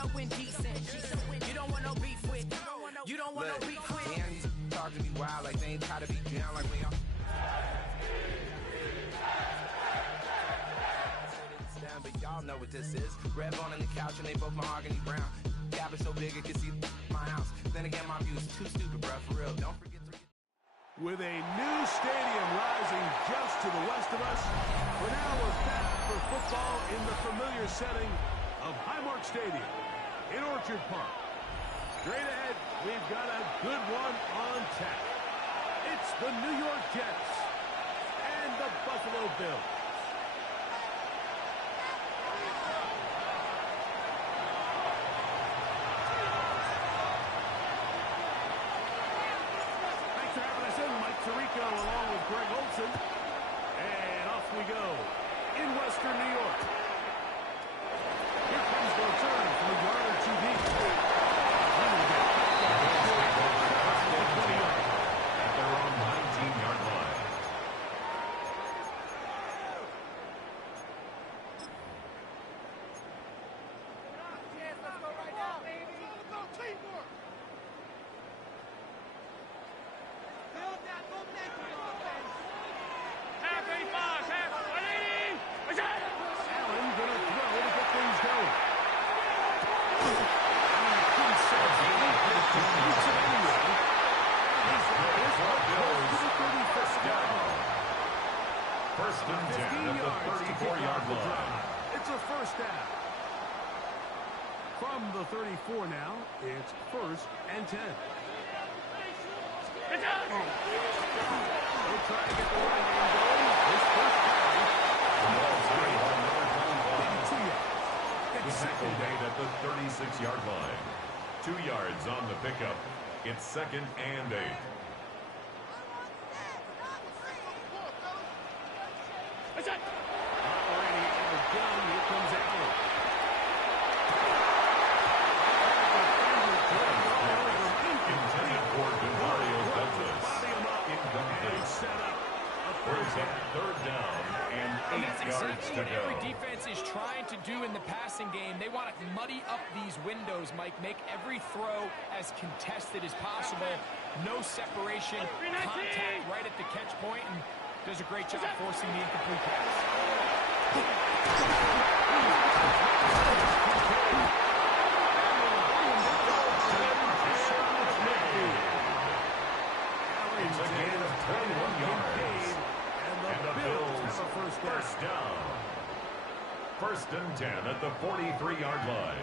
so indecent. You don't want no beef with. You don't want no beef with. Damn, these talk to me wild like they ain't tired to be down like we are. But y'all know what this is. Red bone on the couch and they both mahogany brown. Gap is so big it can see my house. Then again, my view is too stupid, bro. For real, don't forget to. With a new stadium rising just to the west of us, for now we're back for football in the familiar setting of Highmark Stadium in Orchard Park. Straight ahead, we've got a good one on tap. It's the New York Jets and the Buffalo Bills. Tirico along with Greg Olson. And off we go in Western New York. Here comes the return from a yard or two deep. At their own 19-yard line. Let's go right now, baby. Let's go, teamwork. Build that momentum offense. Half 85, half 180. Allen gonna throw to get things going. First and 10 at the 34-yard line. It's a first down. From the 34 now, it's first and 10. We'll try to get the running game going. This first down. The tackle made at the 36-yard line. 2 yards on the pickup. It's second and 8. Operating out of gun, here comes Allen. Intended for Mario Douglas. Incomplete. Brings up third down and 8 yards to what go. every defense is trying to do in the passing game. They want to muddy up these windows, Mike, make every throw as contested as possible. No separation, contact right at the catch point, and does a great job forcing the incomplete pass. It's a gain of 21 yards. And the Bills first down. First and 10 at the 43-yard line.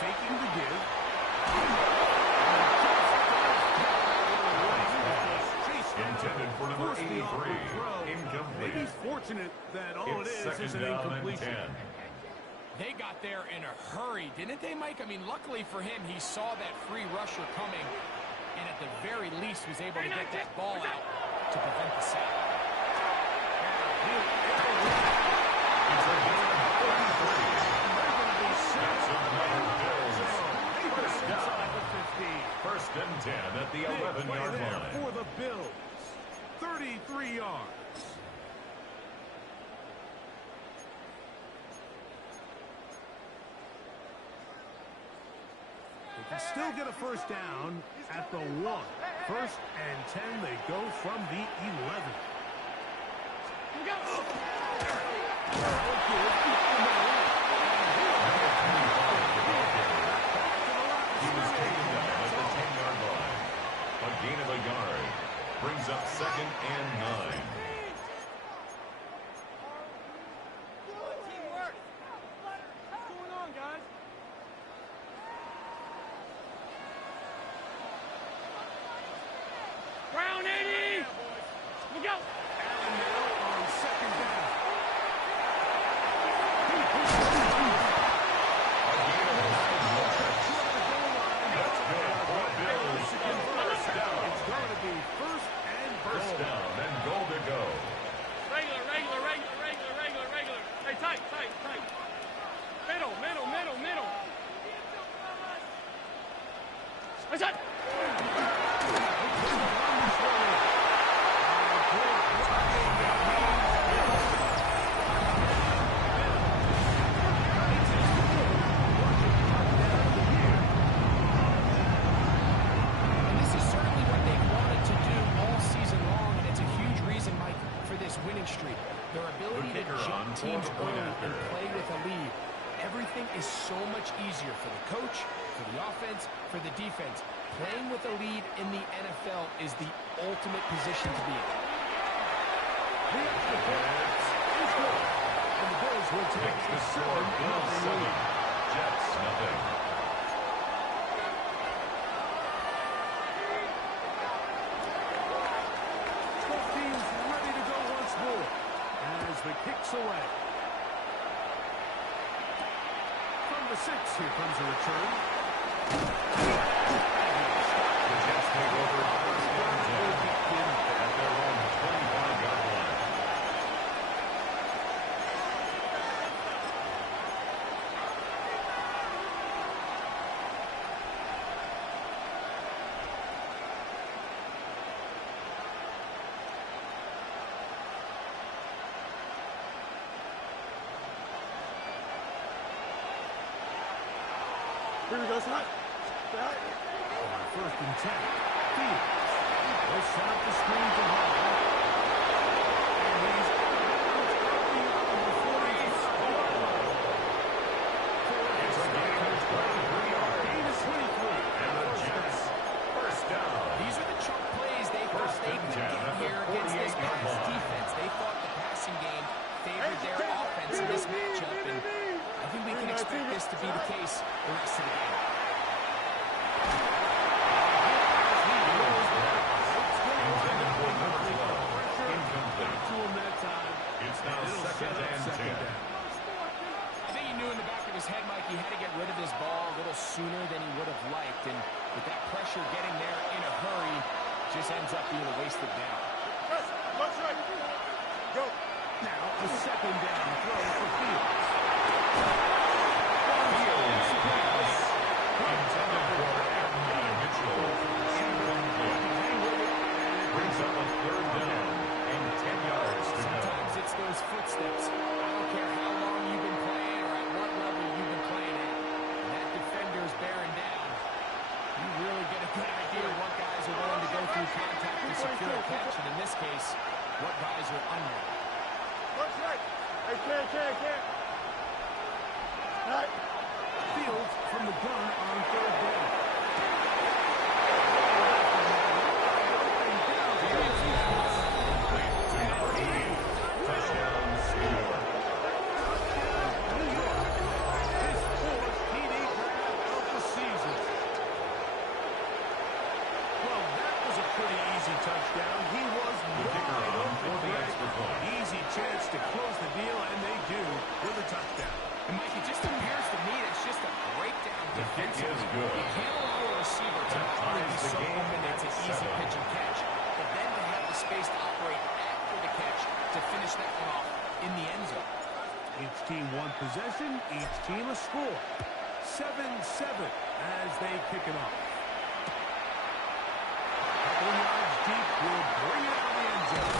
Faking the give. Intended for number 83. Incomplete. Maybe fortunate that all it is an incompletion. They got there in a hurry, didn't they, Mike? I mean, luckily for him, he saw that free rusher coming, and at the very least was able to get that ball out to prevent the sack. It's a gain of 33. That's another Bills. First down. First and 10 at the 11-yard line. For the Bills. 33 yards. They can still get a first down at the 1. First and 10, they go from the 11. He was taken down at the 10-yard line. A gain of a yard. Brings up second and 9. Brown 80! We go! Allen now on second down. That's good for Bills on first down. It's going to be first down and goal to go. Regular. Hey, tight. Middle. What's that? winning streak. Their ability to jump teams early and play with a lead. Everything is so much easier for the coach, for the offense, for the defense. Playing with a lead in the NFL is the ultimate position to be in. The extra point is good. And the Bills will take the 7-0 lead. Jets, nothing. Both teams ready to go once more as the kick's away. From the 6, here comes a return. The Jets take over first and 10 at their own 25-yard line. Here we go, Scott. First and 10. Fields. They'll set up the screen to Hall. And he's beyond the 45-yard line. It's a gain of 23 yards. Gain of 23. And the Jets, first down. These are the chunk plays they thought they could get here against this pass defense. They thought the passing game favored their offense in this matchup, and I think we can expect this to be the case the rest of the game. Intended for number 12. Incomplete. To him that time. It's now second and 10. I think he knew in the back of his head, Mike, he had to get rid of this ball a little sooner than he would have liked, and with that pressure getting there in a hurry, just ends up being a wasted down. Left side. Go. Now a second down throw for Fields. Intended for Aaron Mitchell. Incomplete. Brings up a third down and 10 yards to go. Sometimes it's those footsteps. I don't care how long you've been playing or at what level you've been playing at. When that defender's bearing down, you really get a good idea of what guys are willing to go through contact to secure a catch, and in this case, what guys are under. Left side. I can't. Right. Fields from the gun on third down. Touchdown, score. New York, his 4th TD grab of the season. Well, that was a pretty easy touchdown. He was The kicker wide on open. for the extra point. Easy chance to close the deal, and they do with a touchdown. And Mike, it just appears to me that's just a breakdown The kick defensively. is good. You can't allow a receiver to That not only ties be the so game open at it's an easy 7. pitch and catch, but then to have the space to operate after the catch to finish that one off in the end zone. Each team one possession, each team a score. 7-7 as they kick it off. Couple yards deep will bring it out of the end zone.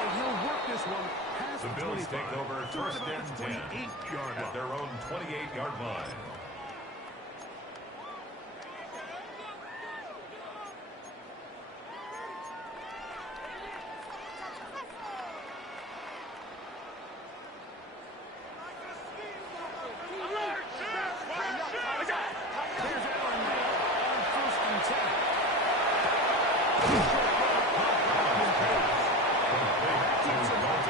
And he'll work this one past The Bills take over first and 10 28-yard at line. their own 28-yard line. There's Allen on first and 10.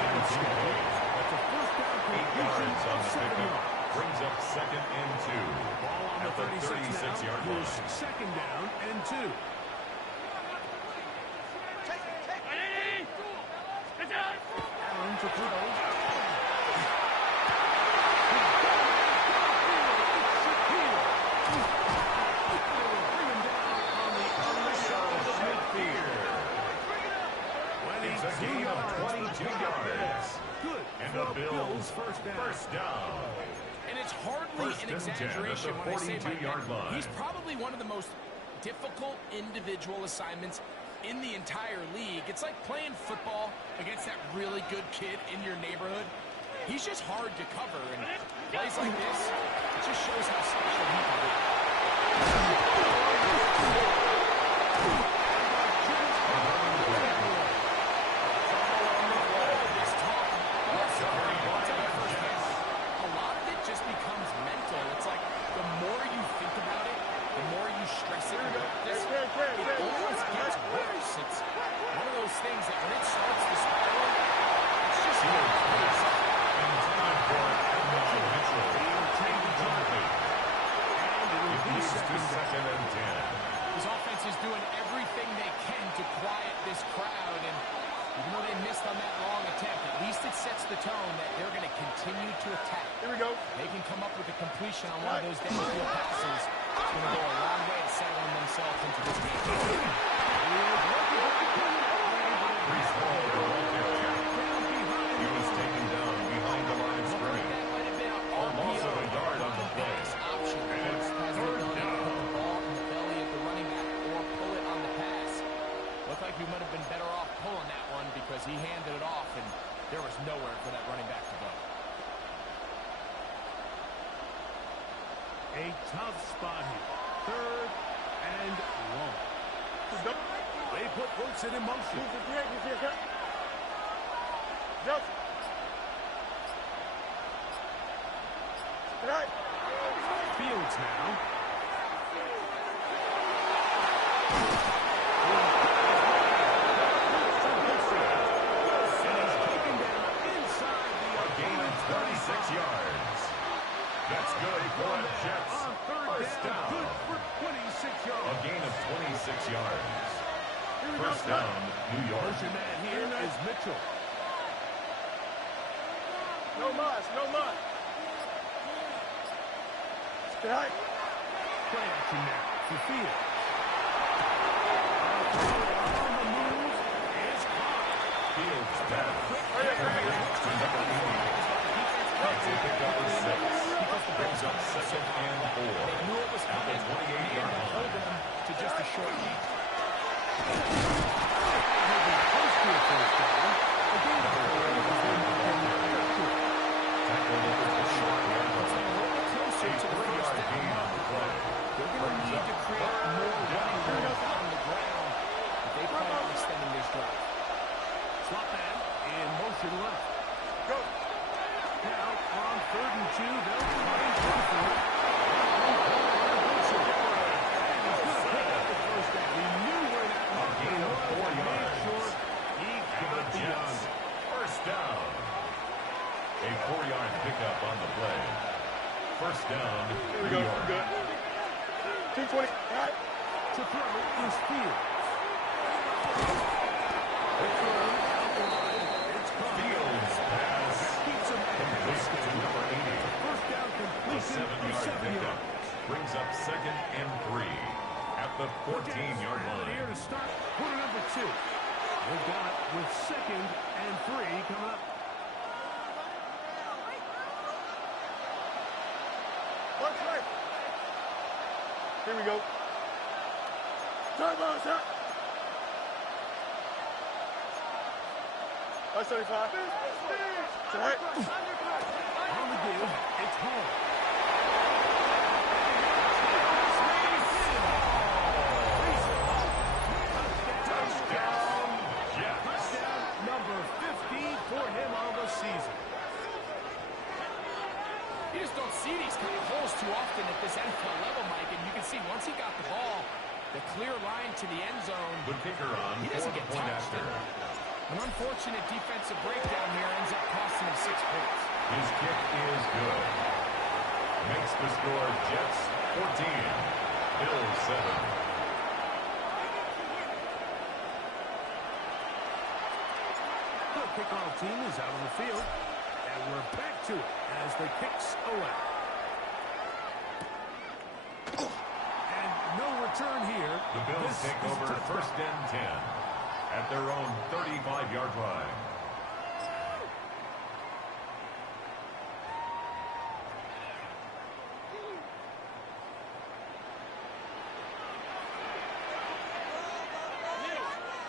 That's a first down 8 completion yards on of the 7 pickup. yards. Brings up second and 2 Ball on at the the 36-yard now. line. Here's second down and 2. Allen to throw. It's a gain of 22 yards. Good. And the Bills first down. And it's hardly First an and 10 at the exaggeration when I say, Mike, 42-yard line. he's probably one of the most difficult individual assignments in the entire league. It's like playing football against that really good kid in your neighborhood. He's just hard to cover, and plays like this, it just shows how special he can be. sets the tone that they're going to continue to attack. Here we go. They can come up with a completion on one of those downfield passes. It's going to go a long way to settling themselves into this game. He was taken down behind the line of scrimmage. That might have been an Almost a yard on the play. option. And it's Has the third ability to down. put the ball in the belly of the running back or pull it on the pass. Looked like we might have been better off pulling that one because he handed it off and there was nowhere for that running back to go. A tough spot here. Third and long. They put Wilson in motion. Fields now. A gain of 26 yards. That's good for the Jets. On First down. good for 26 yards. A gain of 26 yards. First down, New York. Motion man here is Mitchell. No mas, no mas. Tonight. Play action now for Fields. On the move is caught. Fields back. To number 80. That's a pickup of 6. Brings up second and 4. They knew it was At the coming. 28-yard line. Holding them to just a short lead. Close to a first down. Again, Tackled over the short yard line. Closer to the first Yard down. gain on the play. They're going to need to create more running room on the ground if they plan on extending this drive. slot man in motion left. Go. Now on 3rd and 2, they'll try and go for it. He knew where that A marker gain of 4 was. Made yards. sure he And got the beyond Jets. it. First down. A 4-yard pickup on the play. First down, Here we New go. York. Good. 220. Right. To throw is Fields. Fields pass. Keeps him Complete to number 80. First down A completion of 7-yard 7 pickup. yards. Brings up second and 3 at the 14-yard Here line. to start quarter number 2. They've got it with 2nd and 3 coming up. Watch right. Here we go. Turbo, sir. That's 35. Right. On the give, it's home. Touchdown, Jets. Touchdown number 15 for him on the season. You just don't see these kind of holes too often at this NFL level, Mike, and you can see once he got the ball, the clear line to the end zone, The kicker on he for doesn't the get point touched. after. An unfortunate defensive breakdown here ends up costing him 6 points. His kick is good. Makes the score Jets 14, Bills 7. The kickoff team is out on the field, and we're back to it as the kicks away. And no return here. The Bills This take is a over touchdown. first and 10 at their own 35-yard line.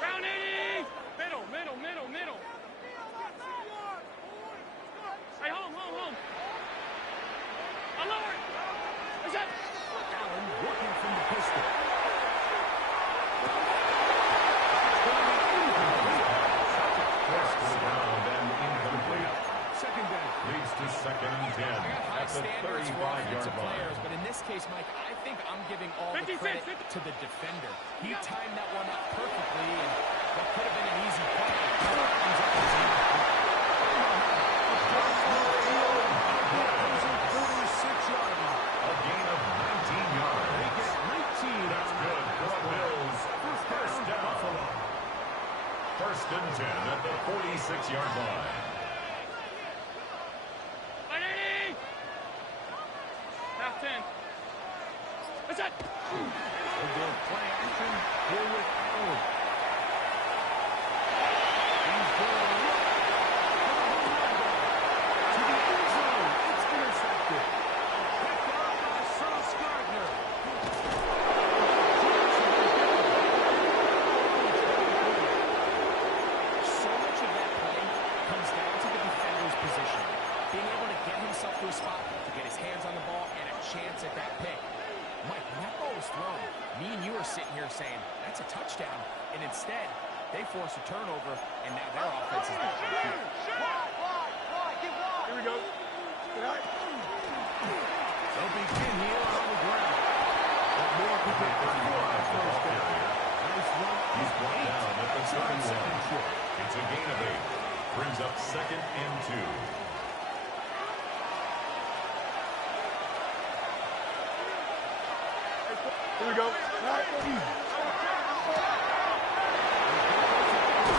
Round 80. Middle, middle, middle, middle. Hey, home, home, home. Alert. What's that? Allen working from the pistol. Forced to the ground and incomplete. Second down. Leads to second and 10 I got high at the standards for 35-yard offensive line. players, but in this case, Mike, I think I'm giving all the 56, credit 50. to the defender. He timed that one up perfectly, and what could have been an easy play ends up as easy. 46-yard line. A gain of 19 yards. They get 19 That's on good for the Bills. First down. Buffalo. First and 10 at the 46-yard line. What's that? We'll go play action here with Allen. He's going to look to the end zone. It's intercepted. Picked up by Sauce Gardner. So much of that play comes down to the defender's position. Being able to get himself to a spot to get his hands on the ball and a chance at that pick. Mike, when that ball was thrown, me and you are sitting here saying, that's a touchdown. And instead, they force a turnover, and now their offense is back on field. Here we go. Good night. They'll begin here on the ground. But more to get for a first down. Nice run. He's brought down at the Second 31. short. It's a gain of 8. Brings up 2nd and 2. Here we go. Good night.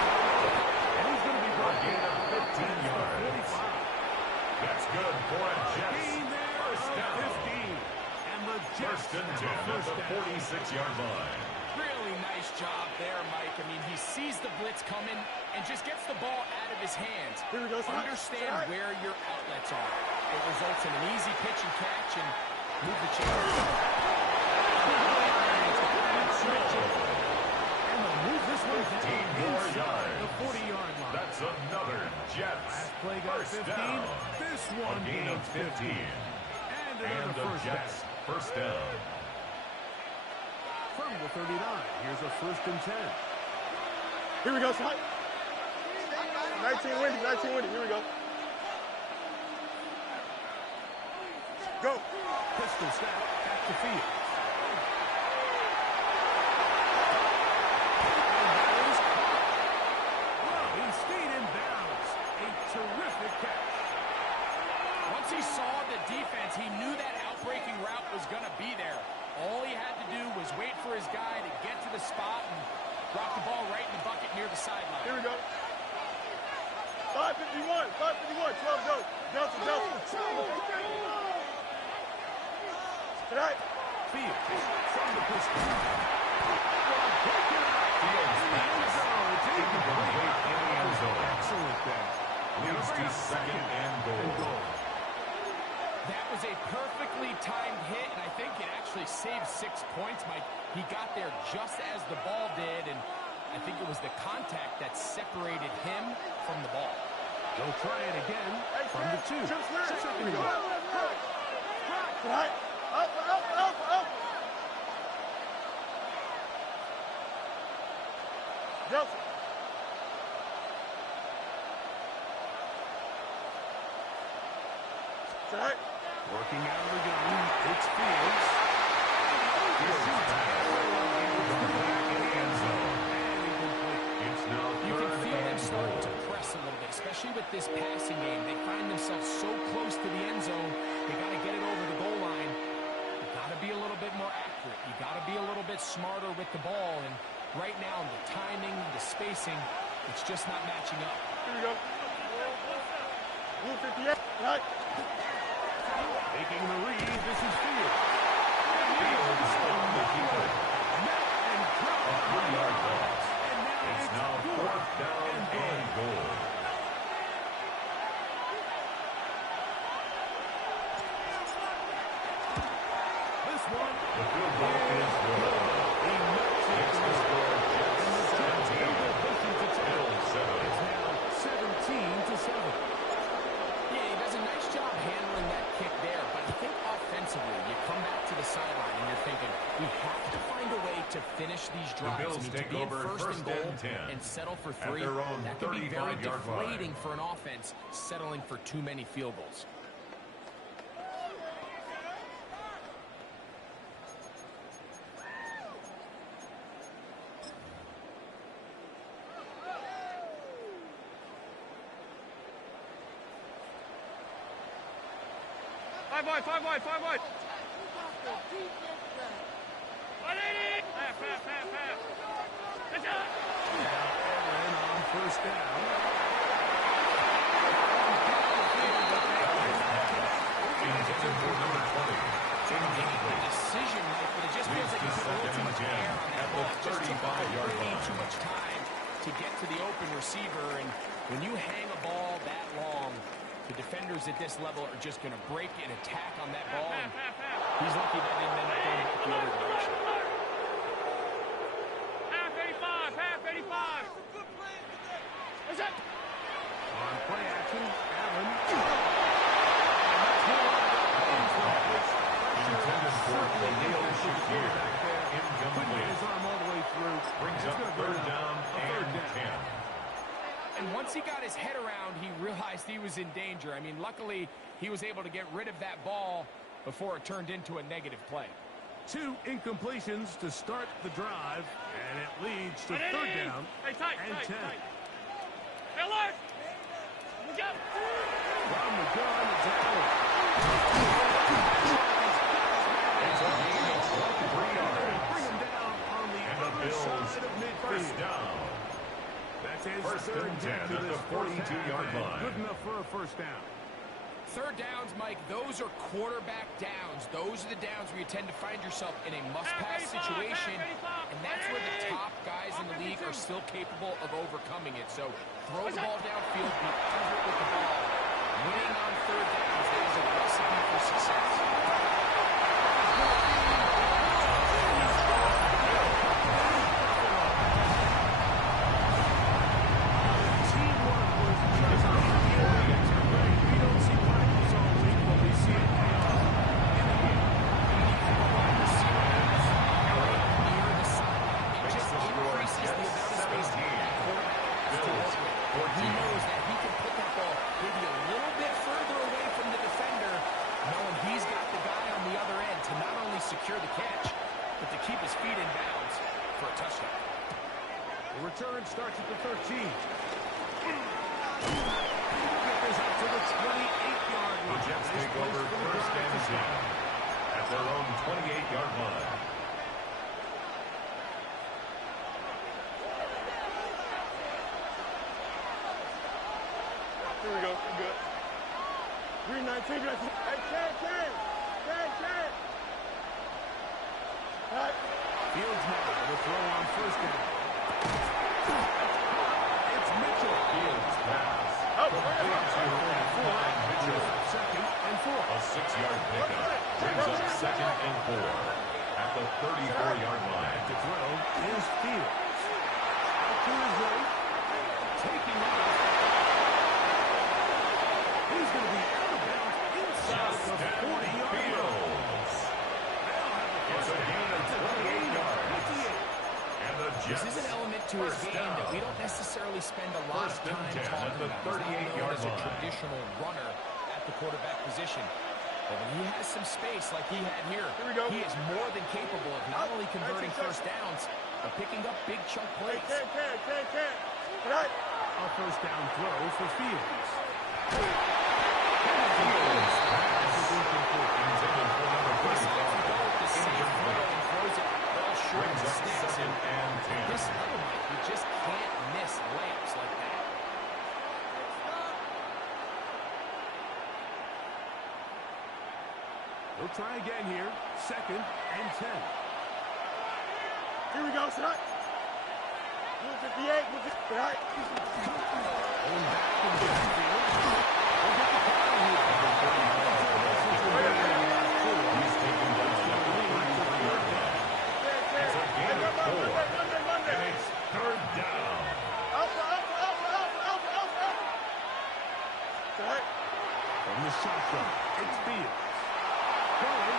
And he's going to be A brought gain down. of 15 yards. 45. That's good for a Jets. Gain there First of down. 15. And the Jets First and 10 have a at first the down. 46-yard line. Really nice job there, Mike. I mean, he sees the blitz coming and just gets the ball out of his hands. Here we go. Understand where your outlets are. It results in an easy pitch and catch and move the chains. And they'll move this one 15 down more inside yards. the 40-yard line. That's another Jets. Last play got First 15. down. This A one gain of gains 15. And And another the first Jets down. first down. From the 39, here's a first and 10. Here we go, son. 19 windy, 19 windy. Here we go. Go. Pistol snap back to field. Well, he stayed in bounds. A terrific catch. Once he saw the defense, he knew that outbreaking route was going to be there. All he had to do was wait for his guy to get to the spot and drop the ball right in the bucket near the sideline. Here we go. 5:51, 5:51, 12 go. Johnson. Good night. Field from the pistol. Fields pass. Incomplete in the end zone. Excellent there. Leads to 2nd and goal. That was a perfectly timed hit, and I think it actually saved 6 points, Mike. He got there just as the ball did, and I think it was the contact that separated him from the ball. They'll try it again from the 2. Second and goal. Good night. Up. Johnson. Good night. Working out of the gun. It's Fields. Back in the end zone. It's now You can 3rd feel them and starting to goal. press a little bit, especially with this passing game. They find themselves so close to the end zone, they got to get it over the goal line. You got to be a little bit more accurate. You got to be a little bit smarter with the ball, and right now, the timing, the spacing, it's just not matching up. Here we go. Blue 58. Good night. Taking the read. This is Fields. Fields on the keeper. Met and dropped. A 3-yard loss. And now It's now 4th down and goal. This one. The field goal is good. He knocks it It's the score. Jets 17. pushing to 10. Bills 7. It's now 17-7. Yeah, he does a nice job handling that kick there, but I think offensively, you come back to the sideline and you're thinking, we have to find a way to finish these drives. Bills I mean, take to be in over first and goal and 10 and settle for at 3, their own that can be very 35-yard line. deflating for an offense settling for too many field goals. Five wide. 180. Half. Good job. Allen on first down. Intended for number 20. The decision, Mike, for the is second and 10 at the 35-yard way line. too much time to get to the open receiver, and when you hang a ball that long, the defenders at this level are just going to break and attack on that ball, and he's lucky that didn't end up going the other direction. Half 85, half 85. What's that? On play action, Allen. Intended for Khalil Shakir. Couldn't get his arm all the way through. Brings up third down and 10. And once he got his head around, he realized he was in danger. I mean, luckily, he was able to get rid of that ball before it turned into a negative play. 2 incompletions to start the drive, and it leads to third down and 10. Hey, Lord! We got From the gun, it's Allen. It's a gain of 23 yards. Bring him down on the And the other Bills side of midfield. first down. That's his First third and 10 down to at the this first 42-yard half, and line. Good enough for a first down. Third downs, Mike, those are quarterback downs. Those are the downs where you tend to find yourself in a must-pass situation, and that's where the top guys in the league are still capable of overcoming it. So throw the ball downfield, be accurate with the ball. Winning on third downs, that is a recipe for success. Teamwork was just we don't see practice all week, but we see it pay off in the game. Near the sideline, it just increases the amount of space the quarterback has to work with. He knows that he can put that ball maybe a little bit further away from the defender, knowing he's got the guy on the other end to not only secure the catch, but to keep his feet in bounds for a touchdown. The return starts at the 13. Goes up to the 28-yard The line. Jets take over first and 10 at their own 28-yard line. Here we go. We're good. 319. Hey, Ken. All right. Fields now will throw on first down. It's Mitchell. Fields pass. Oh, Mitchell. Second and 4. A 6-yard pickup brings up second and 4 at the 34-yard line. To throw is Fields. Out to his right. Taking off. He's going to be out of bounds inside the 40-yard line. It's a gain of 28 yards. And the This Jets is an element to his first game down. that we don't necessarily spend a lot First of and time 10 talking at the about. He's not known 38-yard as a line. traditional runner at the quarterback position. But when he has some space like he had here, we go. he is more than capable of not only converting first downs, but picking up big chunk plays. Ken. All right. A first down throw for Fields. Fields pass. Intended for number Decides to 35. go with the safe throw Incomplete. and throws it well short Brings of the up sticks. second and 10. This level, Mike, you just can't miss layups like that. We'll try again here. Second and 10. Here we go, son. 158. All right. Going back to the backfield. We'll get the call here. He's taken down at the 33-yard line. It's a gain of 4. And it's third down. Alpha. All right. From the shotgun, it's Fields. Going.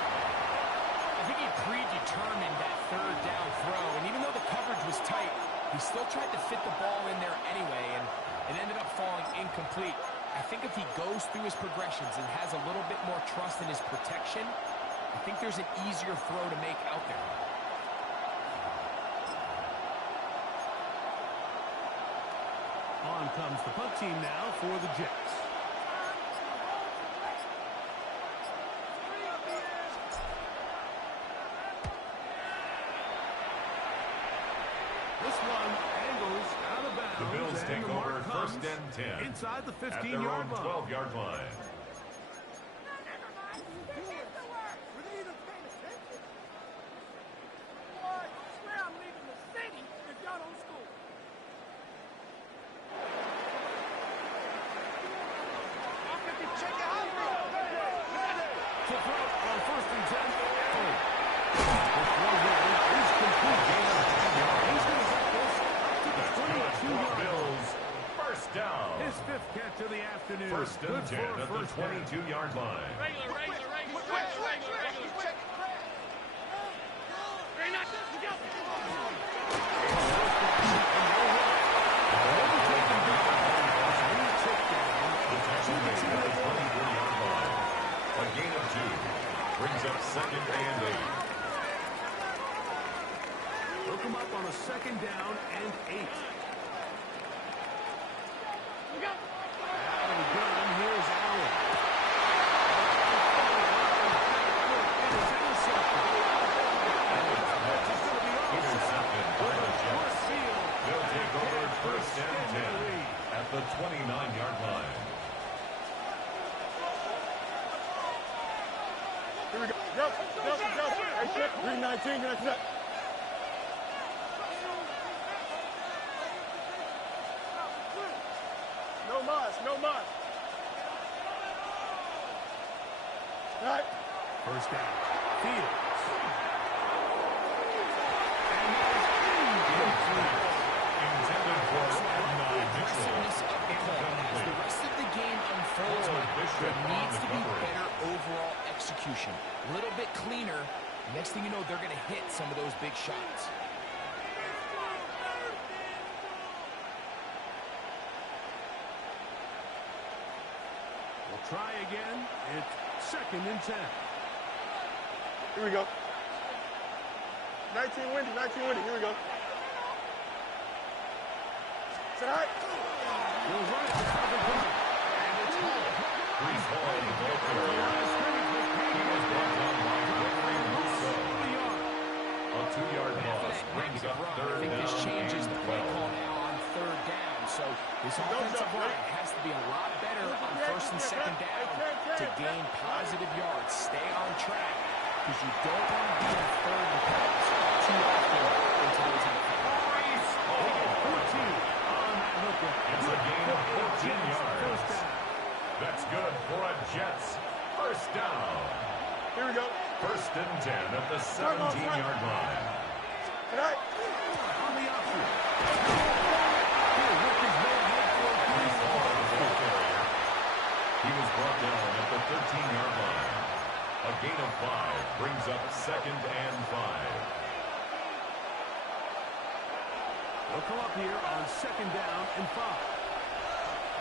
I think he predetermined that third down throw, and even though the coverage was tight, he still tried to fit the ball in there anyway, and it ended up falling incomplete. I think if he goes through his progressions and has a little bit more trust in his protection, I think there's an easier throw to make out there. On comes the punt team now for the Jets. This one angles out of bounds. The Bills and take the over mark first comes and 10. inside the At their own 15-yard line. 12-yard line. To throw on first and 10. The throw there is complete. He's going to get this up to the 22-yard line. Bills, first down. His fifth catch of the afternoon. First and Good 10 for a at the first down. 22-yard line. A gain of 2 brings up second and 8. Look him up on a second down and 8. Out of the gun, here's Allen. It is intercepted. Intercepted by the Jets. They'll take over first and 10 at the 29-yard line. Here we go. Go. Hey, check. 319. That's it. No mas. All right. First down. Fields. Intended for Edna Aggressiveness Mitchell. of the call. As the rest of the game unfolds, there needs to be better overall execution. A little bit cleaner. Next thing you know, they're going to hit some of those big shots. We'll try again. It's second and 10. Here we go. 19 windy. Here we go. Say hi. We'll run it out of the gun. And it's Hall. Brees Hall to get there. He was brought down by Jeffrey Russo. A 2-yard loss brings up I third think this down changes the and play 12. call now on third down. So this offensive line has to be a lot better on first and second down to gain positive yards. Stay on track because you don't want to be in third and pass too often into those NFL. Brees Hall. 14 on that hookup. It's a gain of 14 yards. First down. That's good for a Jets first down. Here we go. First and 10 at the 17-yard line. All right. On the option. Here, with his man head for Brees Hall, the ball carrier. He was brought down at the 13-yard line. A gain of 5 brings up second and 5. They'll come up here on second down and 5.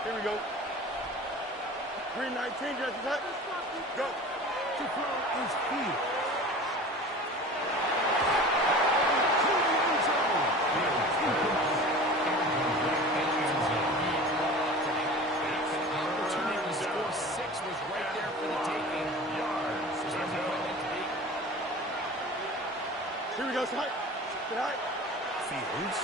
Here we go. 319. Just that. Go. To throw is Fields. Opportunity to score 6 was right there for the taking. Yards. Just wasn't quite meant to be. Here we go. Say hi. Say hi. Fields.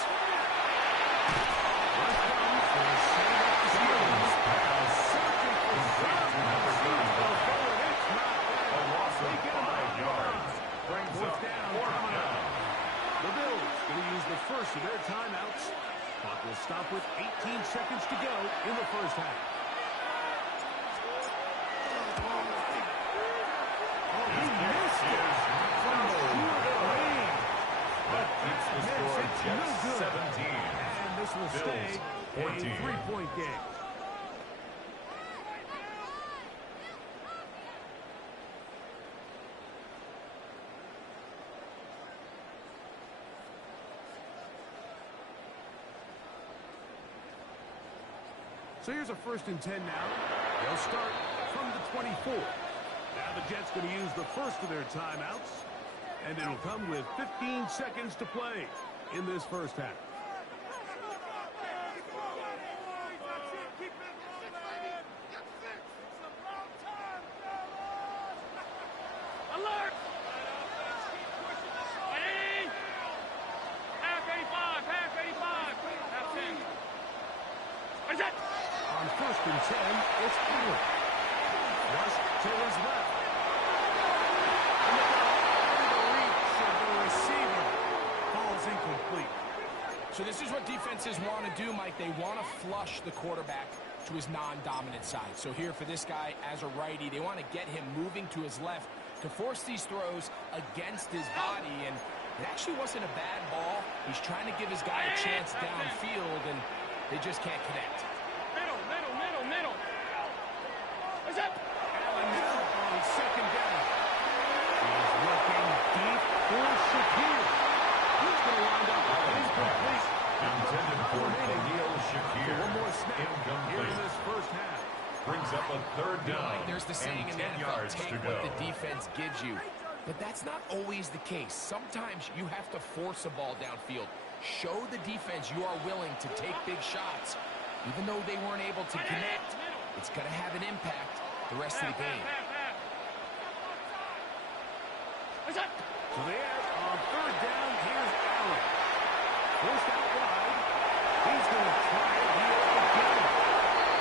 A loss of 5 yards brings up fourth down. The Bills going to use the first of their timeouts. Clock will stop with 18 seconds to go in the first half. His kick is that keeps the score Jets 17. And this will Bills, stay 14. a 3-point game. So here's a first and 10 now. They'll start from the 24. Now the Jets going to use the first of their timeouts. And it'll come with 15 seconds to play in this first half. Alert! Ready? Half 85, half 85, half 10. So this is what defenses want to do, Mike. They want to flush the quarterback to his non-dominant side. So here for this guy as a righty, they want to get him moving to his left to force these throws against his body. And it actually wasn't a bad ball. He's trying to give his guy a chance downfield, and they just can't connect. Middle. What's up? Allen now on second down. He's looking deep for Shakir. He's going to wind up incomplete. Intended for Khalil Shakir. One more snap here in Incomplete. this first half. Brings up a third down. Like there's the saying in and the 10 NFL, yards take to what go. the defense gives you. But that's not always the case. Sometimes you have to force a ball downfield. Show the defense you are willing to take big shots. Even though they weren't able to connect, it's going to have an impact the rest of the game. What's up? To the air on third down. Here's Allen. First out wide. He's going to try it here again.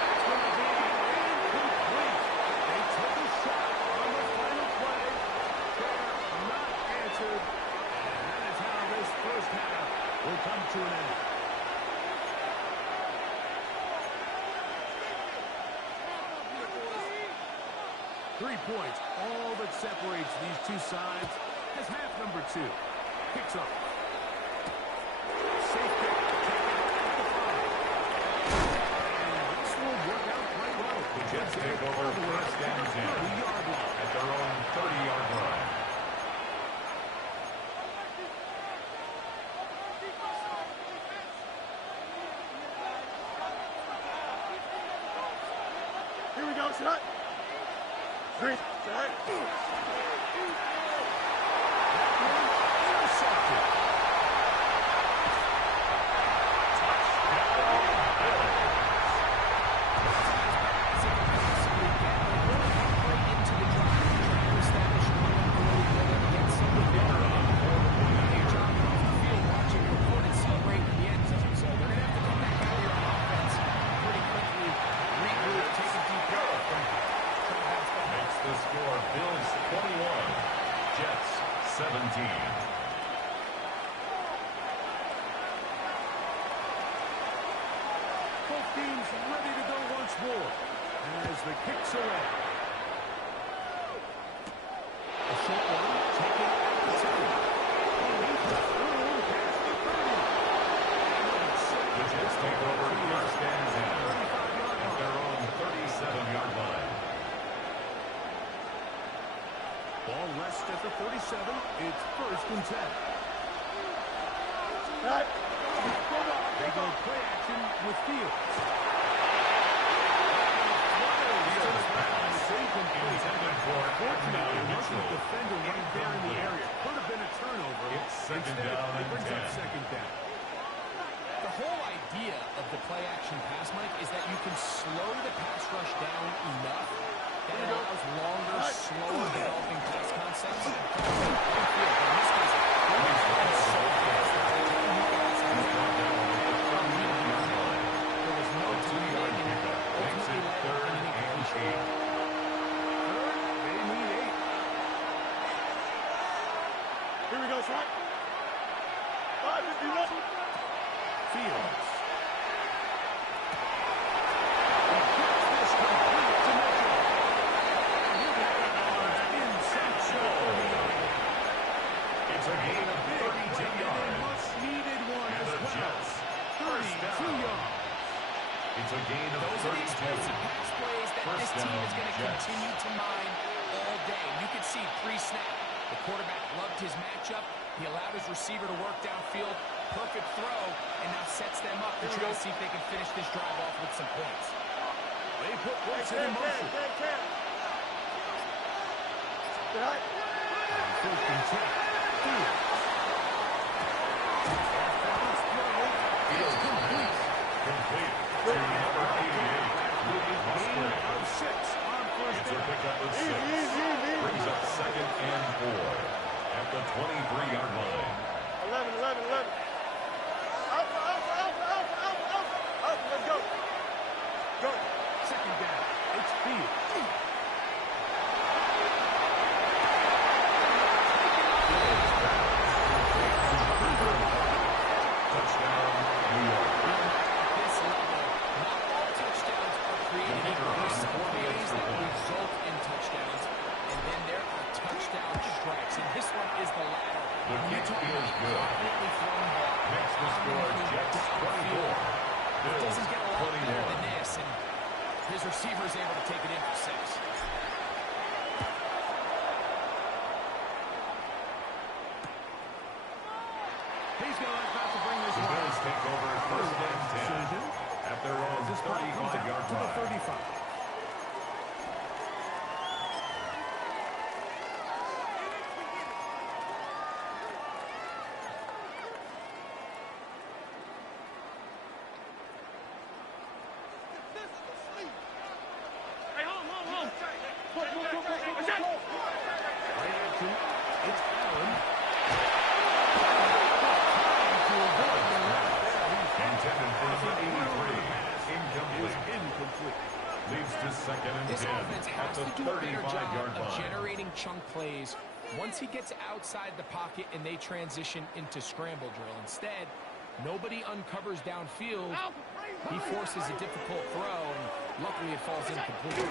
That's going to be incomplete. They took a shot on the final play. They're not answered. And that is how this first half will come to an end. Three points, all that separates these two sides as half number two kicks off. Safe kick taken at the 5. And this will work out quite well. The Jets take over first and 10 30-yard line. at their own 30-yard line. Here we go, shot. Green, shot. Intercepted. Makes the score Bills 21, Jets 17. Both teams ready to go once more as the kicks away. A short one taken at the 10. He puts through past the 30. The Jets take over first and 10 at their own 37-yard line. Ball rests at the 37. It's first and 10. Shot. They go play action with Fields. Fields pass intended for Fortunately, Aaron Russell's Mitchell. defender right there in the area. Could have been a turnover. It's second Instead, down it and brings 10. up second down. The whole idea of the play-action pass, Mike, is that you can slow the pass rush down enough that it allows longer, slower developing pass concepts. In this case, they're not going so fast that they're telling you guys how to run down from the yard line. There was no time and Makes ultimately it led third in an and incompletion. 8. Third, they need 8. Here we go, shot. 5-51. Fields. He gets this complete to Mitchell. And he'll be out of bounds inside the 30. It's a gain of 32 And a yards. much-needed one And as the well. Jets first 32 down. yards. It's a gain of Those are the 32. explosive pass plays that First this team is down, going to Jets. continue to mine all day. You can see pre-snap, the quarterback loved his matchup. He allowed his receiver to work downfield. Perfect throw, and now sets them up to try to see if they can finish this drive off with some points. They put Wilson in motion. Shot. First and 10. Fields. Off-balance throw. Is complete. Complete to number 88, Luke Gain Musgrave. of 6 on first It's a down. pickup of 6. Brings up second and 4 at the 23-yard line. 11. Up, let's go. Go. Second down. It's Fields. The kick is good. Confidently thrown ball. Makes the score Jets 24. It Bills doesn't get a lot better than 21. this, and his receiver's able to take it in for 6. He's going to have to bring this The one. Bills take over first and 10 at their own This ball comes out 35-yard to the line. 35. Hey, home. What's that? Right action. It's Allen. Intended for number 83. Is Incomplete. incomplete. Leads to second and This 10 offense at has the to do a better job 35-yard of line. generating chunk plays once he gets outside the pocket and they transition into scramble drill. Instead, nobody uncovers downfield. He forces a difficult throw, and luckily it falls incomplete.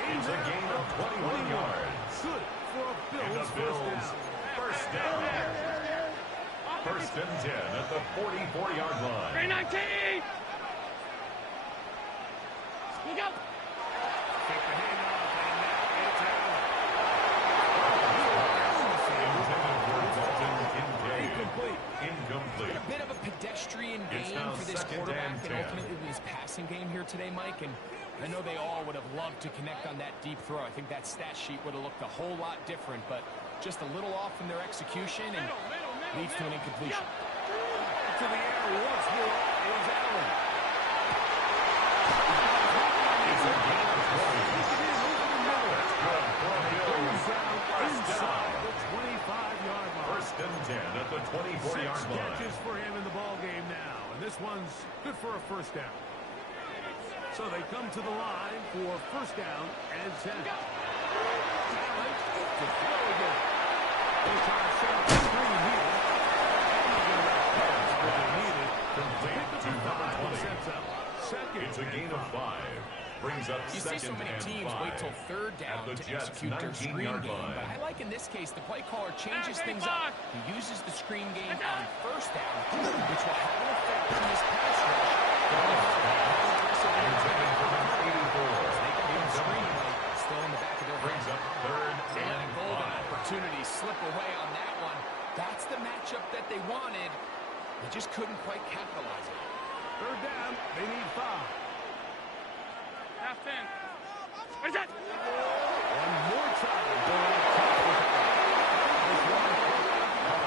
It's a gain of 21 yards. Good for a And the Bills Bills first down. first down. First and 10 at the 44-yard line. 319. Look out. Take the handoff, and now it's Allen. Intended for Dalton Kincaid. Incomplete. Incomplete. A bit of a pedestrian It's game now for this second quarterback and and 10. ultimately this passing game here today, Mike. And I know they all would have loved to connect on that deep throw. I think that stat sheet would have looked a whole lot different, but just a little off in their execution and leads to an incompletion. To the air once more is Allen. It's a gain of 20. Take it in over the middle. That's good for the Bills. Down First inside down. the 25-yard line. First and 10 at the 24-yard 6 line. catches for him in the ball game now, and this one's good for a first down. So they come to the line for first down and 10. Allen to throw again. They try to set up the screen here. And they get enough yards where they need it. Complete Pick up to the number 5 and 20. sets up second. It's a gain of 5. Brings up You see so second many and teams 5. wait till third down At the to Jets' execute their screen 19-yard game. line. But I like in this case, the play caller changes things up. He uses the screen game on first down, which will have an effect on this pass rush. Intended for number 84. They got that screen play still in the back of their Brings head. up third They let a and golden 5. opportunity slip away on that one. That's the matchup that they wanted. They just couldn't quite capitalize on it. Third down, they need 5. Half 10. What's that? One more time. Going up top with Allen. This one.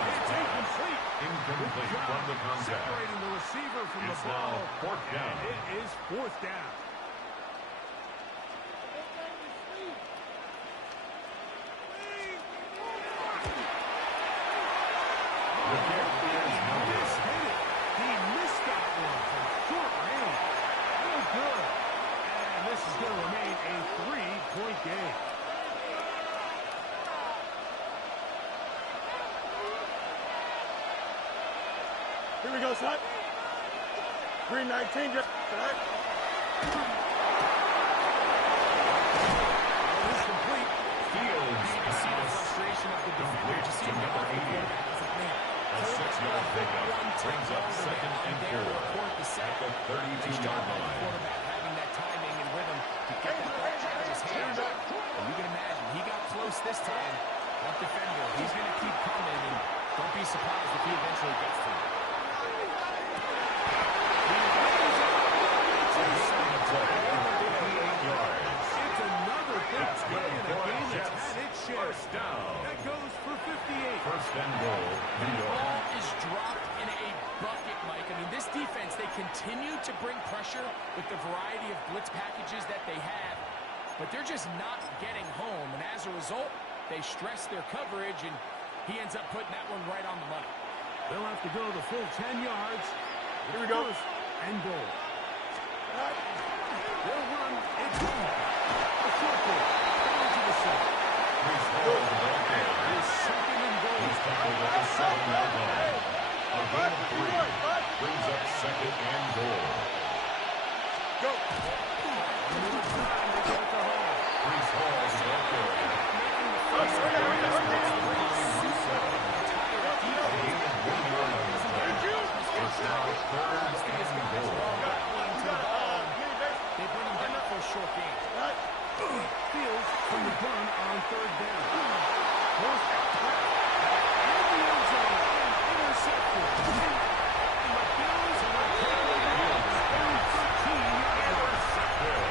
It's incomplete. Incomplete from the contact. Separating the receiver from It's the ball. now fourth down. And it is fourth down. The kick is no good. Mishit it. He missed that one from short range. No good. And this is going to remain a 3-point game. Here we go, son. 319, just son. It's complete. Fields You can see the frustration of the defender. Complete Just see to him number get off the 80. quarterback. It's like, man, A 6-yard pickup brings up second and 4 at the 32-yard line. Quarterback having that timing and rhythm to get that ball out of his hands. And you can imagine, he got close this time. That defender, he's going to keep coming, and don't be surprised if he eventually gets to him. It's another big That's play good in a for game that's Jets. had its share. First down. That goes for 58. First and goal. New York. Ball is dropped in a bucket, Mike. I mean, this defense, they continue to bring pressure with the variety of blitz packages that they have, but they're just not getting home. And as a result, they stress their coverage, and he ends up putting that one right on the money. They'll have to go the full 10 yards. Here we go. First and goal. They'll run. It's home. A short goal. Down to the center. He's fouled right there. It is second and goal. He's tackled at the 7-yard line. A gain of 3 brings up second and goal. These guys goal. love rallying to the ball. They bring him down for a short game. Fields from the gun on third down. Forced out threat. In the end zone. Intercepted. And the Bills are taking the lead. 13 Intercepted.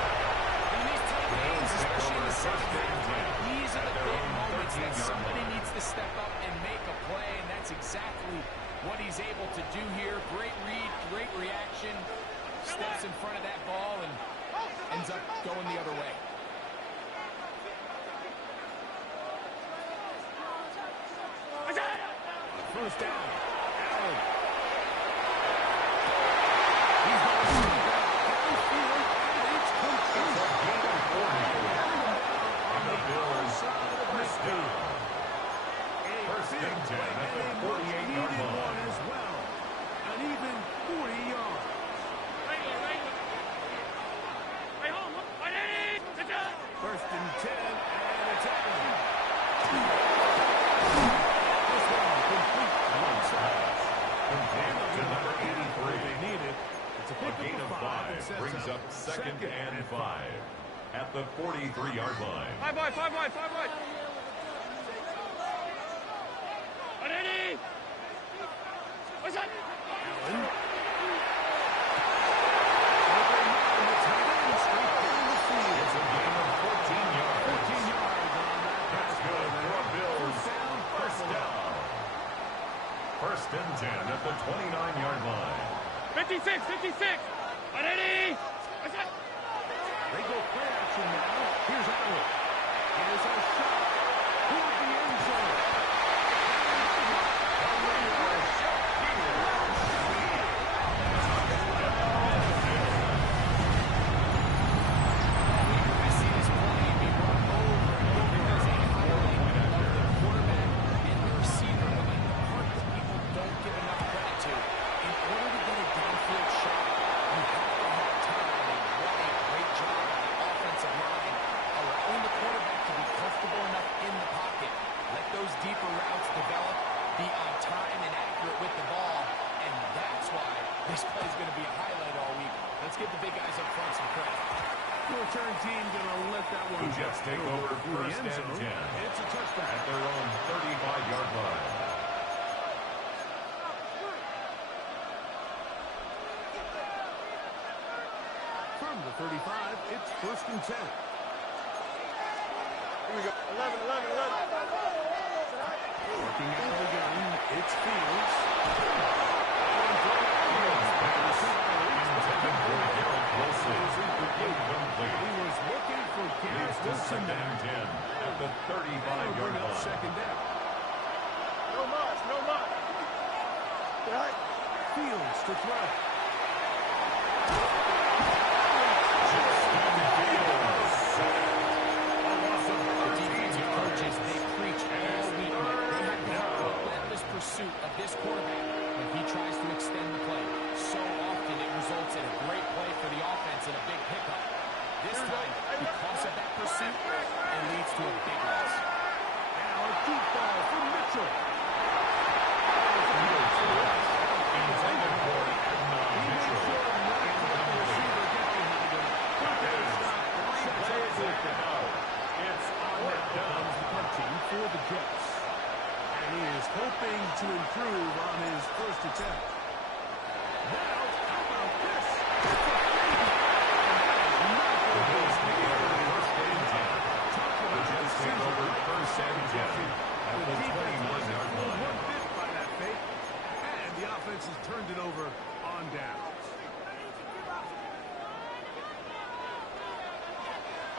In these tight games, especially in the second half, these are the big moments that somebody needs to step up and make a play, and that's exactly what he's able to do here. Great read, great reaction, steps in front of that ball and ends up going the other way. First down. Allen. First and 10 at the 48-yard line. As well. An even 40 yards. First and 10, and it's Allen. This one complete. One side. Complete to number 83. They need it. It's a A pick gain up of of 5. 5 brings up second and 5 at the 43-yard line. Five wide. Ready? What's that? Allen. It's a gain of 14 yards. 14 yards on that. That's good for a Bills. First down. First and 10 at the 29-yard line. 56. Ready? What's that? They go play action now. Here's Allen. Here's a shot toward the end zone. I see this play be run over and over as a highlight of the quarterback and the receiver. But like the part that people don't give enough credit to, in order to get a downfield shot, you have to have time. And what a great job by the offensive line, allowing the quarterback to be comfortable enough in the pocket. Let those deeper routes develop, be on time and accurate with the ball, and that's why this play is going to be a highlight all week. Let's give the big guys up front some credit. The return team going to let that one The Jets take over through the first end and zone. 10 It's a touchback. at their own 35-yard line. From the 35, it's first and 10. Here we go. 11. Working out of the gun, it's Fields. Intended for Garrett Wilson. Incomplete. He was looking for Leads Garrett to Wilson second there. and 10 at the That'll 35-yard bring up line. second down. No muss. Right. Fields to throw. The defensive coaches, they preach all week that they have to have relentless pursuit of this quarterback when he tries to extend the play. So often it results in a great play for the offense and a big pickup. This time, because of that pursuit, it leads to a big loss. Now a deep ball for Mitchell. Intended for Adnan He made Mitchell. sure not to let the receiver get behind him. But there's not. Sets up second. It's on down. Comes the punching for the Jets. And he is hoping to improve on his first attempt. Now, how about this? It's a fake. The Bills take over first and 10. Talk The about Jets take over first and 10 at the 21-yard line. One bit by that fake. And the offense has turned it over on downs.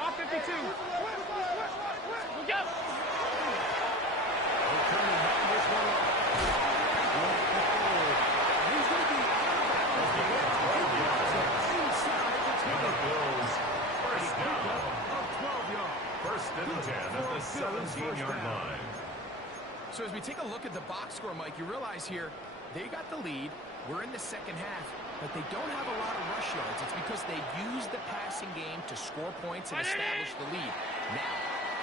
Off 52. Look out. They'll turn and hand this one off. He's going to be inside the 20. And the Bills first down. Of 12 yards. First and 10 at the 17-yard line. So as we take a look at the box score, Mike, you realize here they got the lead. We're in the second half, but they don't have a lot of rush yards. It's because they use the passing game to score points and establish the lead. Now,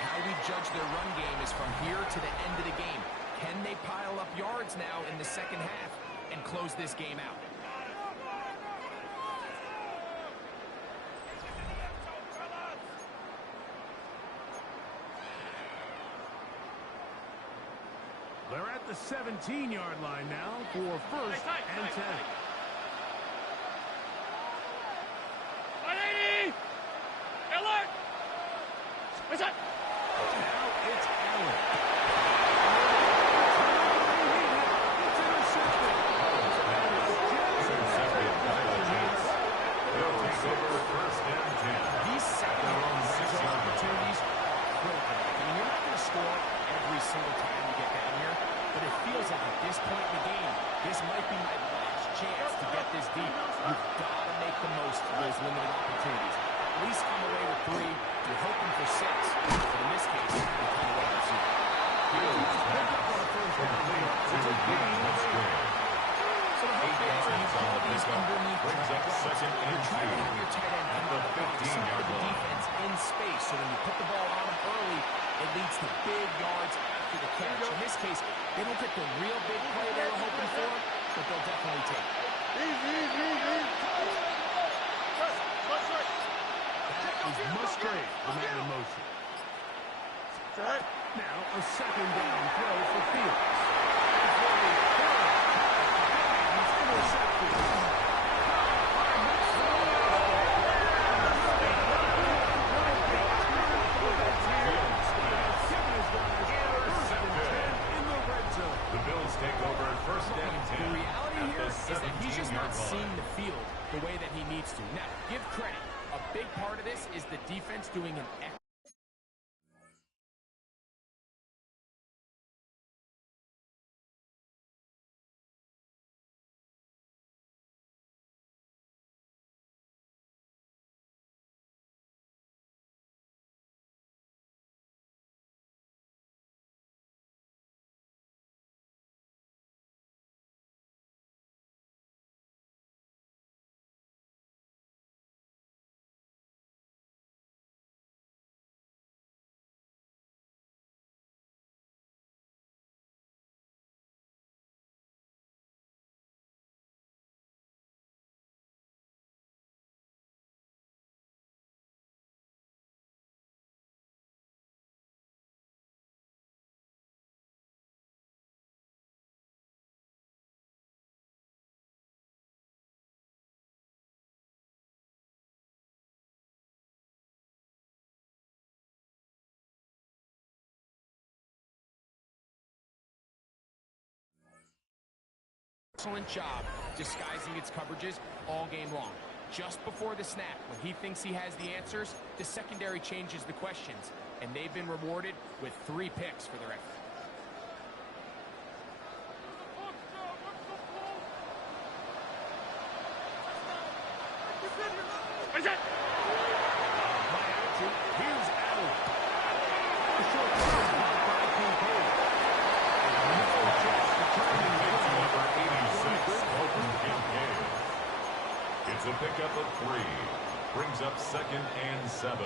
how we judge their run game is from here to the end of the game. Can they pile up yards now in the second half and close this game out? the 17-yard line now for first and 10. 180! Alert! What's that? Now it's Allen. It's intercepted. They'll take over first and 10. These second opportunities are critical. I mean, you're not going to score every single time you get down here, but it feels like at this point in the game, this might be my last chance to get this deep. You've got to make the most of those limited opportunities. At least come away with 3. You're hoping for 6, but in this case, you're coming away with 0. So the hope is when you call these underneath second and 2 your tight end at the 15-yard the line. defense in space, so when you put the ball on them early, it leads to big yards after the catch. In this case, they don't get the real big play they were hoping for, but they'll definitely take it. That is Musgrave, the man in motion. Now a second down throw for Fields. He's intercepted. The Bills take over at first and 10. The reality here is that he's just not 17-yard line. seeing the field the way that he needs to. Now, give credit. A big part of this is the defense doing an excellent job disguising its coverages all game long. Just before the snap, when he thinks he has the answers, the secondary changes the questions, and they've been rewarded with 3 picks for their effort. What's that? Here's Allen. A short pass blocked by Kincaid. No chance to turn and It's number 86, Colton Kincaid. It's a pickup of 3. Brings up second and 7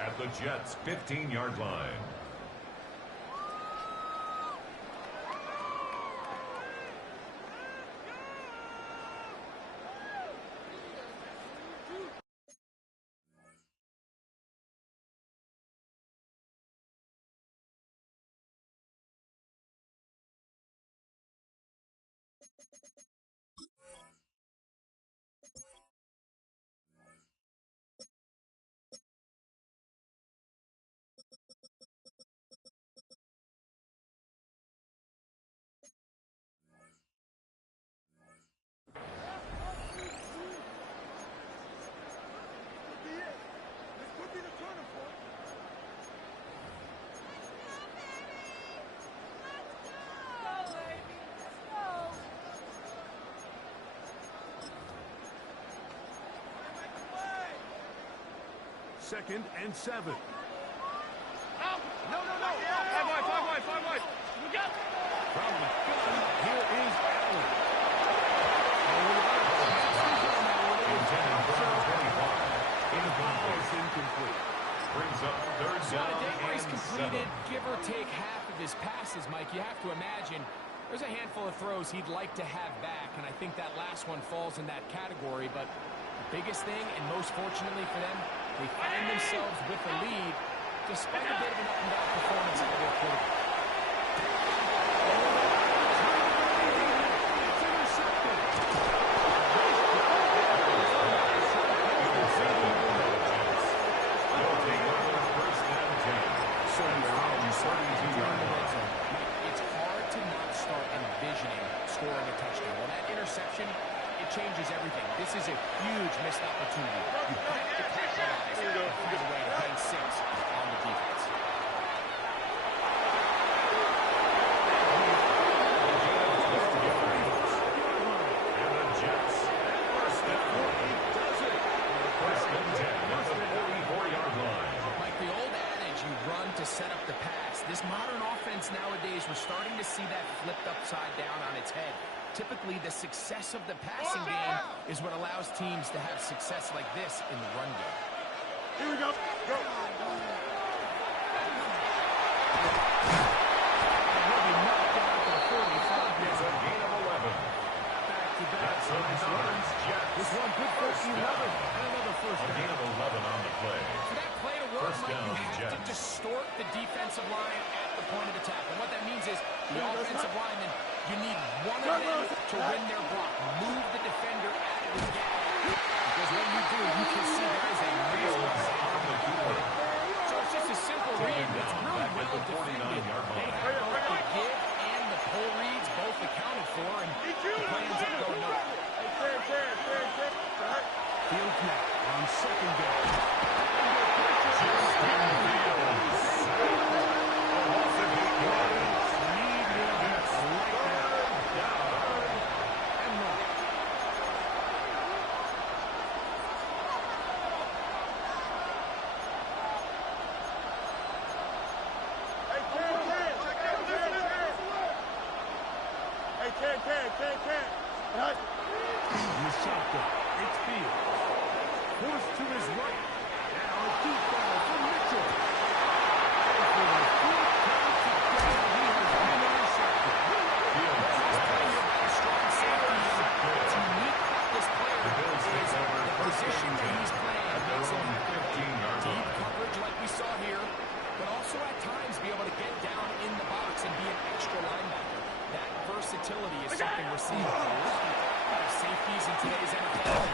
at the Jets' 15-yard line. Second and 7. Out! No. 5 wide. Look out! From the gun, here is Allen. Intended for 25. Incomplete. Brings up third So on a down day where he's and completed, 7. give or take half of his passes, Mike, you have to imagine there's a handful of throws he'd like to have back, and I think that last one falls in that category. But the biggest thing, and most fortunately for them, they find themselves with the lead despite a bit of an up-and-down performance out of their quarterback. changes everything. This is a huge missed opportunity. You have to capitalize and find a way to gain 6 on the defense. Set up the pass. This modern offense nowadays, we're starting to see that flipped upside down on its head. Typically, the success of the passing game is what allows teams to have success like this in the run game. Here we go. Go. It's a gain of 11. Back-to-back runs. This one good for 11. And another first down. A gain of 11 on the play. For that play to work, Mike, you have to distort the defensive line at the point of attack. And what that means is the offensive lineman, you need one of them to win their block. Move the defender out of the gap. Because when you do, you can see there is a real mistake. So it's just a simple read. It's really well defended. They have both the give and the pull reads both accounted for, and the play ends up going nowhere. Fields now on second down. It's Fields. Forced to his right. Now a deep ball for Mitchell. And for the fourth time today, he has been intercepted. Fields playing a strong safety. What's unique about this player is the position that he's playing. Makes him deep coverage like we saw here, but also at times be able to get down in the box and be an extra linebacker. That versatility is something we're seeing. Safeties in today's NFL.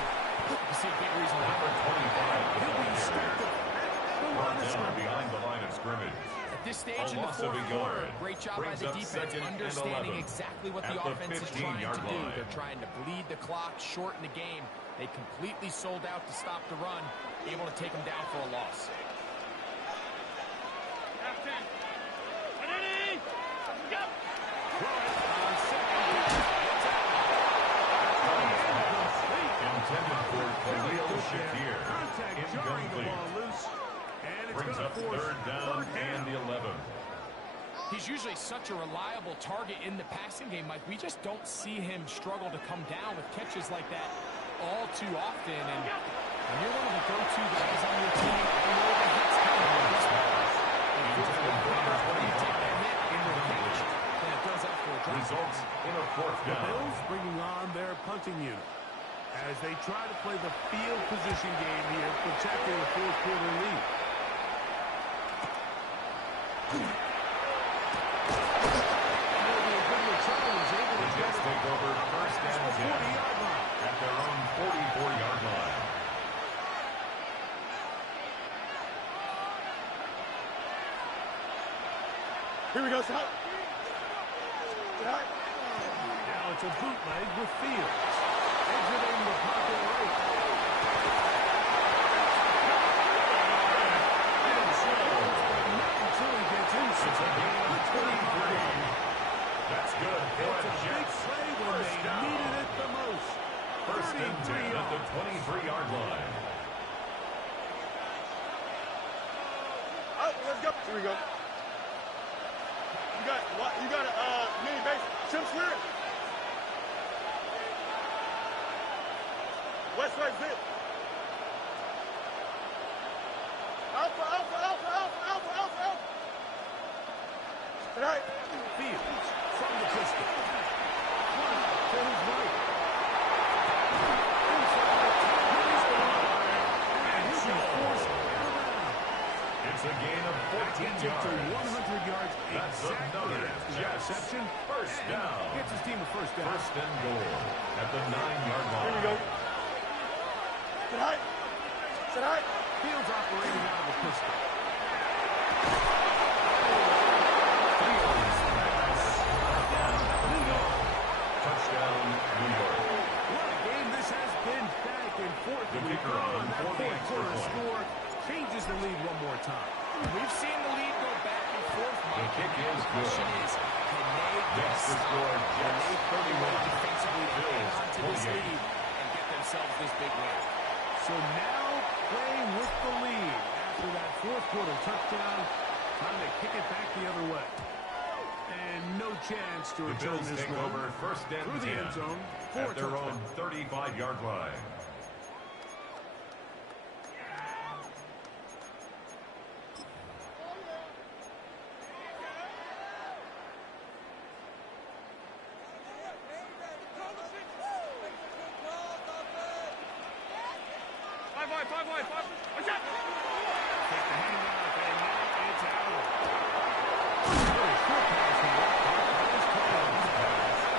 You see a big reason why. Number 25. He'll be stopped behind the line of scrimmage. At this stage in the fourth quarter, great job by the defense understanding exactly what the offense is trying to do. They're trying to bleed the clock, shorten the game. They completely sold out to stop the run, able to take them down for a loss. Intended for Khalil Shakir. Contact jarring the ball loose. And it's Brings going up to force third down and 11. He's usually such a reliable target in the passing game, Mike. We just don't see him struggle to come down with catches like that all too often. And when you're one of the go-to guys on your team, you know the hit's coming. You take that hit into the catch, and it does that for a drop. Results in a fourth The down. Bills bringing on their punting unit as they try to play the field position game here, protecting a fourth quarter lead. The Jets take over first and 10 at their own 44-yard line. Here we go, Scott. Now it's a bootleg with Fields. Exiting the pocket right. Until he gets inside. It's a gain of 23. That's good for It's the a big Jets. play when First they down. needed it the most. First and 10 at the 23-yard line. Oh, let's go. Here we go. You got a mini base. Sim square. West side zip. Alpha, alpha, alpha, alpha, alpha, alpha, alpha. Tonight. Fields from the pistol. One to his right. It's a gain of 14 Gets it to yards. 100 yards That's exactly another after that Jets reception. first And down. Gets his team a first down. First and goal at the 9-yard line. Here we go. Tonight. Tonight. Fields operating out of the pistol. Touchdown, New York. What a game this has The kicker on that for the fourth extra quarter point. score changes the lead one more time. We've seen the lead go back and forth, Mike. kick The is question good. is, can they get Next to stopped? score, Can Jets they find a way 31, defensively to hang Bills on to this 28. lead and get themselves this big win? So now playing with the lead after that fourth quarter touchdown. Time to kick it back the other way. And no chance to The return Bills this take one over first and through the 10 end zone for at a their own touchdown. 35-yard line. Five wide. What's that? Take the handoff, and now it's out. Very short pass from that is called.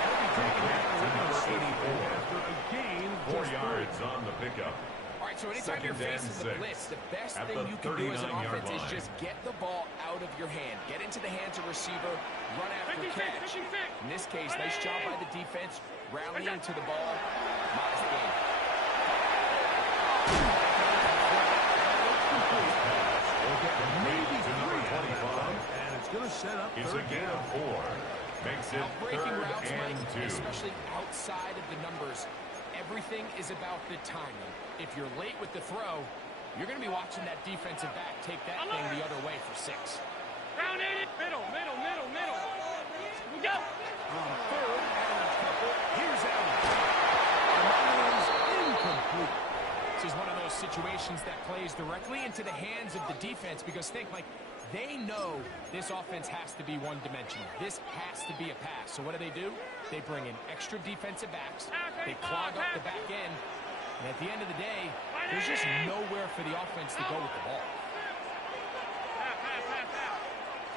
He'll be taken down around 84 after a gain of 4 just yards on the pickup. All right, so anytime Second you're facing and the 6 blitz, the best at thing the you can do as an 39-yard offense is line. just get the ball out of your hand. Get into the hands of receiver, run after 56, catch. 56. In this case, nice job by the defense, rallying to the ball. Modest game. Maybe to number 25. and it's going to set up It's a third gain down. of 4. Makes it Breaking 3rd routes, and Mike, 2. especially outside of the numbers, everything is about the timing. If you're late with the throw, you're going to be watching that defensive back take that thing the other way for 6. Round 80. Middle. We go. On third and a couple. Here's Allen. And that is incomplete. This is one of those situations that plays directly into the hands of the defense because think, like, they know this offense has to be one-dimensional. This has to be a pass. So what do? They bring in extra defensive backs. They clog up the back end. And at the end of the day, there's just nowhere for the offense to go with the ball.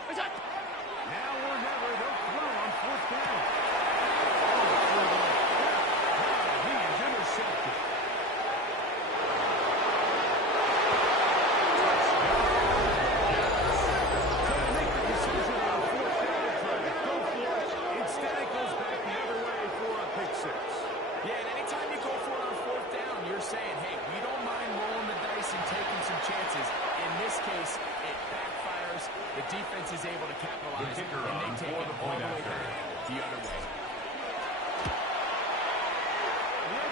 What's that? Now or never, they'll throw on fourth down. He is intercepted. Trying to make the decision on fourth down, trying to go for it. Instead, it goes back the other way for a pick 6. Yeah, and anytime you go for it on fourth down, you're saying, hey, we don't mind rolling the dice and taking some chances. In this case, it backfires. The defense is able to capitalize, The kicker and they on take for it the all point the way after. back the other way.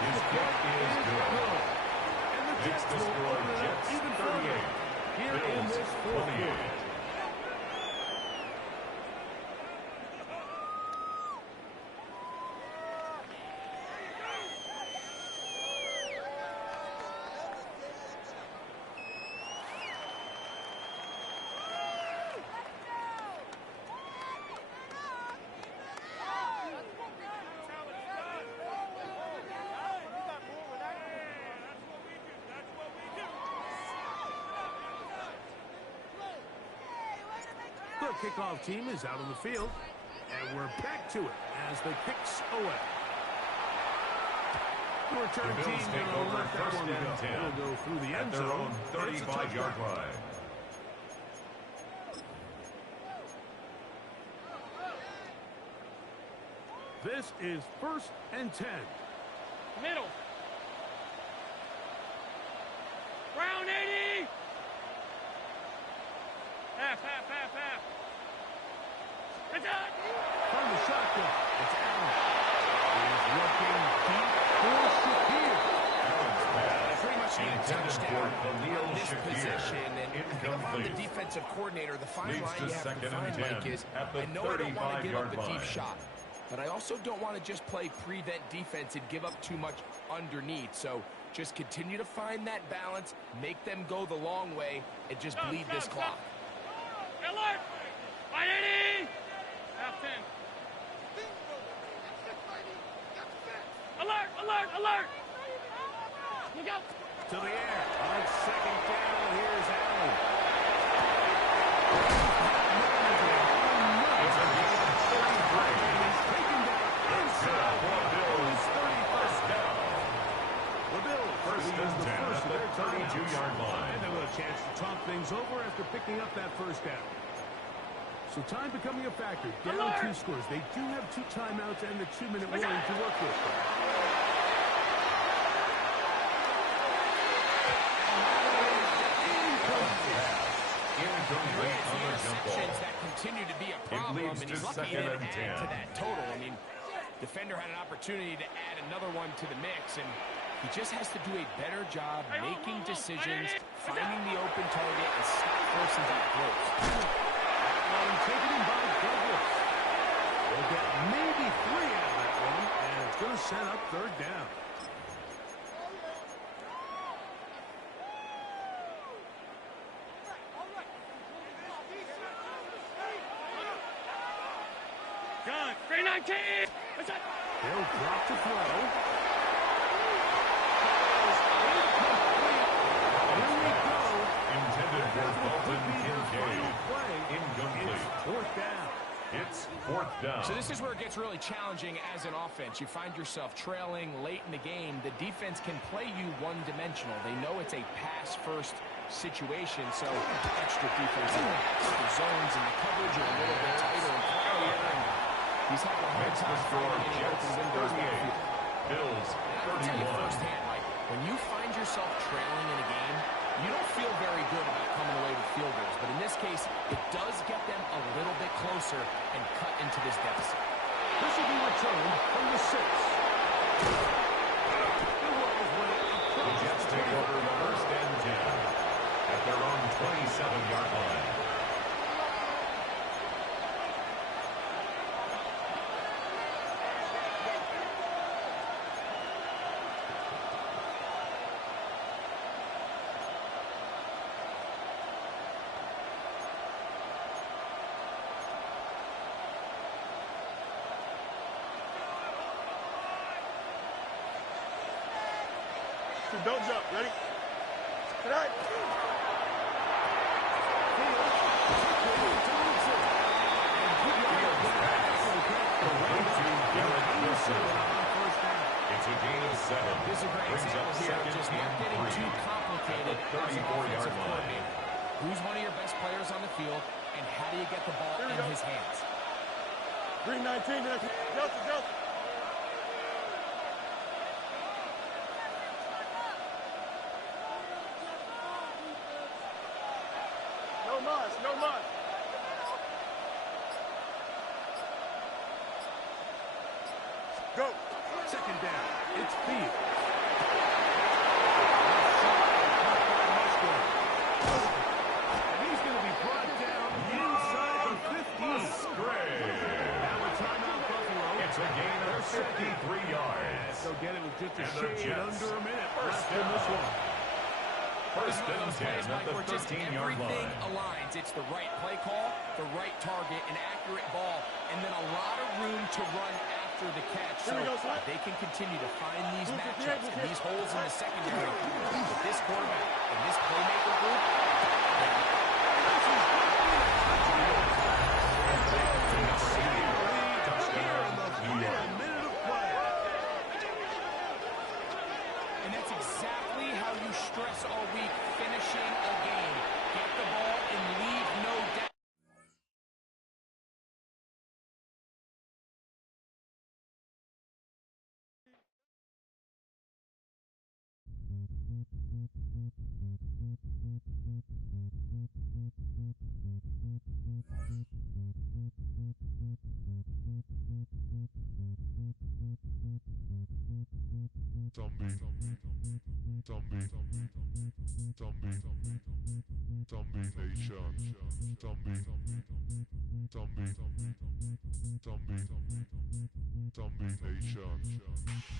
His kick is good. And the Makes Jets the will score open it up Jets even 38. further here in Bills this fourth 28. quarter. The kickoff team is out on the field, and we're back to it as the kicks away. The return The Bills team take going to over let that first one and go. 10 It'll go through the at end their zone. own It's a 35-yard touchdown. line. This is first and 10. Middle. Round 80. Half. It's out. From the shotgun, it's Allen. He's looking deep for Shakir. Allen's pass Pretty much need a intended touchdown for Khalil on this Shakir. position. And if I'm the Incomplete. defensive coordinator, the fine Leads line to you have to second find, and Mike, 10 is at the I know I don't want to give up 35-yard a deep line. shot, but I also don't want to just play prevent defense and give up too much underneath. So just continue to find that balance, make them go the long way, and just bleed this clock. Alert. 180. Half 10. Alert. Look out. To the air. On second down, here's Allen. It's a gain of 33. He's taken down inside. For Bills, first down. The Bills First use and the 10 first at of the their timeouts. 32-yard line. And they'll have a chance to talk things over after picking up that first down. So time becoming a factor. Down Alert! 2 scores. They do have 2 timeouts and the 2-minute warning to work with. continue to be a problem, and he's lucky he didn't add to 10. that total. I mean, defender had an opportunity to add another one to the mix, and he just has to do a better job making decisions, finding the open target, and stop forcing that close. That one taken in by Douglas. They'll get maybe 3 out of that one, and it's going to set up third down. Gun. 319. He'll drop to throw. Here we go. Intended for Dalton Kincaid. Incomplete. It's fourth down. It's fourth down. So this is where it gets really challenging as an offense. You find yourself trailing late in the game. The defense can play you one-dimensional. They know it's a pass-first situation, so extra defensive the zones and the coverage are a little bit tighter and cloudier, and he's having a hard time finding open windows downfield. Bills I'll tell you 31. firsthand, Mike, when you find yourself trailing in a game, you don't feel very good about coming away with field goals. But in this case, it does get them a little bit closer and cut into this deficit. This will be returned from the 6. The Jets take over first and 10 at their own 27-yard line. Don't jump. Ready? Tonight. It's a gain of 7. This is a great Brings up example here, second just not and getting 3 too complicated at the as an 34-yard offensive line. coordinator. Who's one of your best players on the field, and how do you get the ball in his hands? 319. Joseph. No muss. Go. Second down. It's Field. And he's going to be brought down inside the 15. Gray. Now a timeout, Buffalo. It's a gain of 53 yards. They'll get it with just a And the shade Jets under a minute first left in this down. one. First It's one of and those 10 plays, at Mike, the where just 13-yard everything line. aligns. It's the right play call, the right target, an accurate ball, and then a lot of room to run after the catch. So Here we go, son. they can continue to find these Move it, matchups move and it. these holes in the secondary. With this quarterback and this playmaker group, and that's exactly how you stress all week, finishing a game. Get the ball and leave no doubt. Zombie Nation.